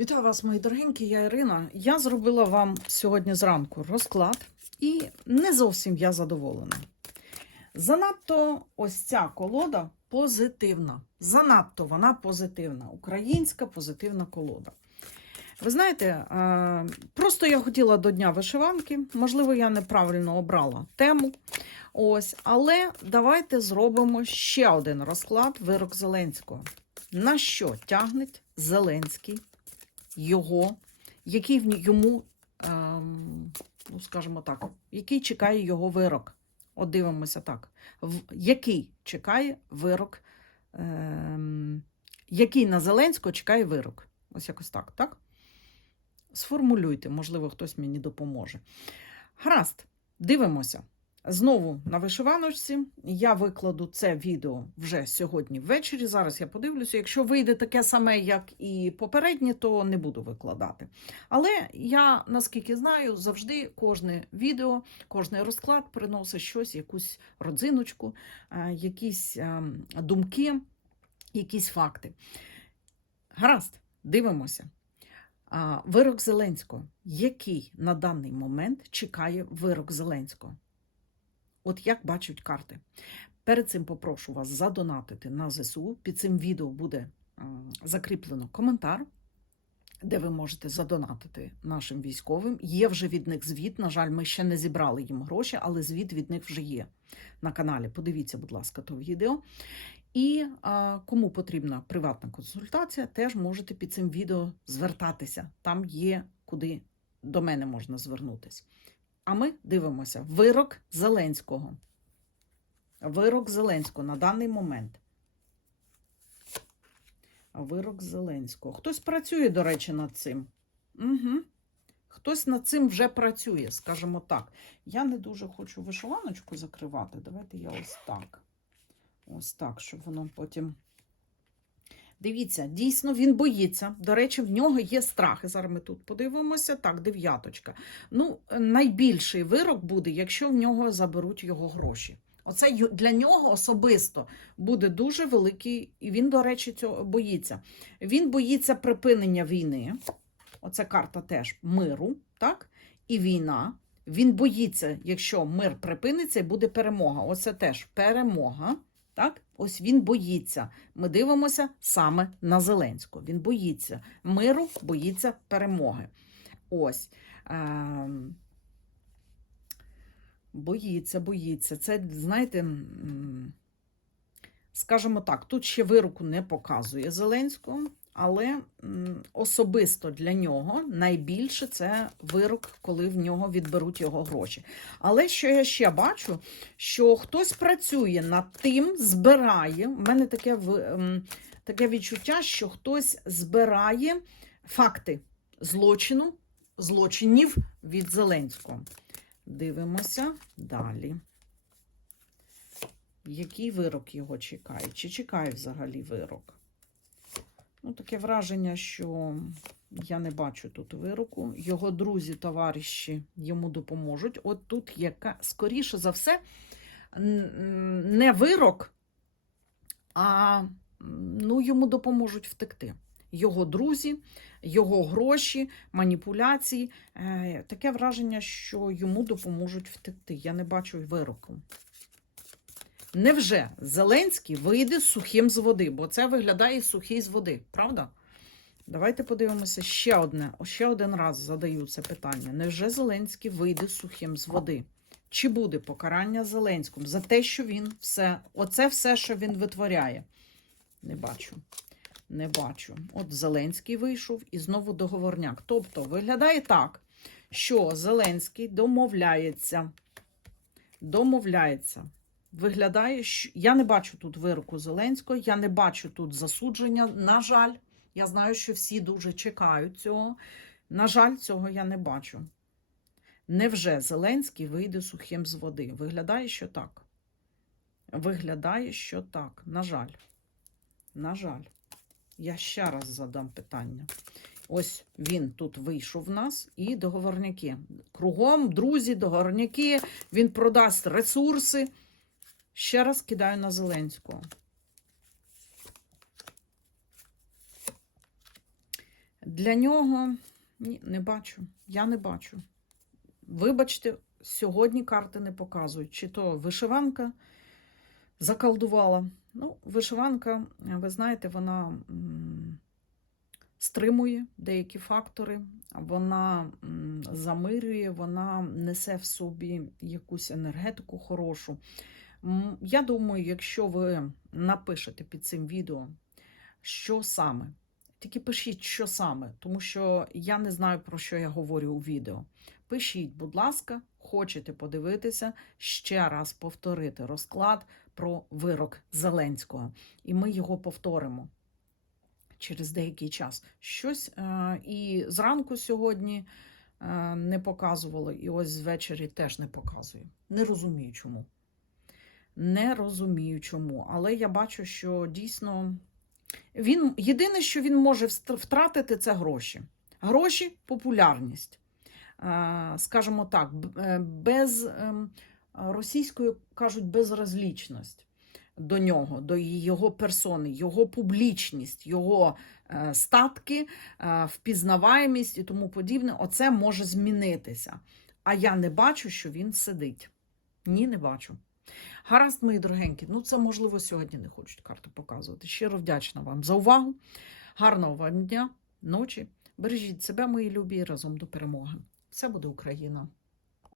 Вітаю вас, мої дорогенькі, я Ірина. Я зробила вам сьогодні зранку розклад, і не зовсім я задоволена. Занадто ось ця колода позитивна. Занадто вона позитивна. Українська позитивна колода. Ви знаєте, е, просто я хотіла до Дня вишиванки. Можливо, я неправильно обрала тему. Ось, але давайте зробимо ще один розклад вирок Зеленського. На що тягне Зеленський його, який в йому, ем, ну скажімо так, який чекає його вирок. От дивимося так. В, який чекає вирок, ем, який на Зеленського чекає вирок. Ось якось так, так? Сформулюйте, можливо, хтось мені допоможе. Гаразд, дивимося. Знову на вишиваночці. Я викладу це відео вже сьогодні ввечері. Зараз я подивлюся. Якщо вийде таке саме, як і попереднє, то не буду викладати. Але я, наскільки знаю, завжди кожне відео, кожний розклад приносить щось, якусь родзиночку, е, якісь е, думки, якісь факти. Гаразд, дивимося. Вирок Зеленського. Який на даний момент чекає вирок Зеленського? От як бачать карти. Перед цим попрошу вас задонатити на ЗСУ. Під цим відео буде закріплено коментар, де ви можете задонатити нашим військовим. Є вже від них звіт. На жаль, ми ще не зібрали їм гроші, але звіт від них вже є на каналі. Подивіться, будь ласка, то відео. І а, кому потрібна приватна консультація, теж можете під цим відео звертатися. Там є куди до мене можна звернутися. А ми дивимося вирок Зеленського. Вирок Зеленського на даний момент. Вирок Зеленського. Хтось працює, до речі, над цим. Угу. Хтось над цим вже працює, скажімо так. Я не дуже хочу вишиваночку закривати. Давайте я ось так. Ось так, щоб воно потім. Дивіться, дійсно він боїться. До речі, в нього є страх. І зараз ми тут подивимося. Так, дев'яточка. Ну, найбільший вирок буде, якщо в нього заберуть його гроші. Оце для нього особисто буде дуже великий, і він, до речі, цього боїться. Він боїться припинення війни. Оце карта теж миру, так? І війна. Він боїться, якщо мир припиниться, і буде перемога. Оце теж перемога. Так? Ось він боїться. Ми дивимося саме на Зеленського. Він боїться миру, боїться перемоги. Ось. Ем... Боїться, боїться. Це, знаєте, скажімо так, тут ще вироку не показує Зеленського, але особисто для нього найбільше це вирок, коли в нього відберуть його гроші. Але що я ще бачу, що хтось працює над тим, збирає. У мене таке, таке відчуття, що хтось збирає факти злочину, злочинів від Зеленського. Дивимося далі. Який вирок його чекає? Чи чекає взагалі вирок? Ну, таке враження, що я не бачу тут вироку. Його друзі, товариші йому допоможуть. От тут яка, скоріше за все, не вирок, а ну, йому допоможуть втекти. Його друзі, його гроші, маніпуляції. Е, Таке враження, що йому допоможуть втекти. Я не бачу вироку. Невже Зеленський вийде сухим з води? Бо це виглядає сухий з води, правда? Давайте подивимося ще одне. Ще один раз задаю це питання. Невже Зеленський вийде сухим з води? Чи буде покарання Зеленському за те, що він все, оце все, що він витворяє? Не бачу. Не бачу. От Зеленський вийшов і знову договорняк. Тобто виглядає так, що Зеленський домовляється. Домовляється. Виглядає, що я не бачу тут вироку Зеленського, я не бачу тут засудження. На жаль, я знаю, що всі дуже чекають цього. На жаль, цього я не бачу. Невже Зеленський вийде сухим з води? Виглядає, що так. Виглядає, що так. На жаль. На жаль. Я ще раз задам питання. Ось він тут вийшов в нас і договорняки. Кругом, друзі, договорняки, він продасть ресурси. Ще раз кидаю на Зеленського. Для нього ні, не бачу. Я не бачу. Вибачте, сьогодні карти не показують. Чи то вишиванка заколдувала. Ну, вишиванка, ви знаєте, вона стримує деякі фактори, вона замирює, вона несе в собі якусь енергетику хорошу. Я думаю, якщо ви напишете під цим відео, що саме, тільки пишіть, що саме, тому що я не знаю, про що я говорю у відео. Пишіть, будь ласка, хочете подивитися ще раз повторити розклад про вирок Зеленського. І ми його повторимо через деякий час. Щось е, і зранку сьогодні е, не показувало, і ось ввечері теж не показує. Не розумію чому. Не розумію чому. Але я бачу, що дійсно він єдине, що він може втратити, це гроші. Гроші, популярність. Скажімо так, е, без ем, російською кажуть безразлічність до нього, до його персони, його публічність, його е, статки, е, впізнаваємість і тому подібне. Оце може змінитися. А я не бачу, що він сидить. Ні, не бачу. Гаразд, мої дорогенькі, ну це можливо сьогодні не хочуть карту показувати. Щиро вдячна вам за увагу. Гарного вам дня, ночі. Бережіть себе, мої любі, разом до перемоги. Все буде Україна!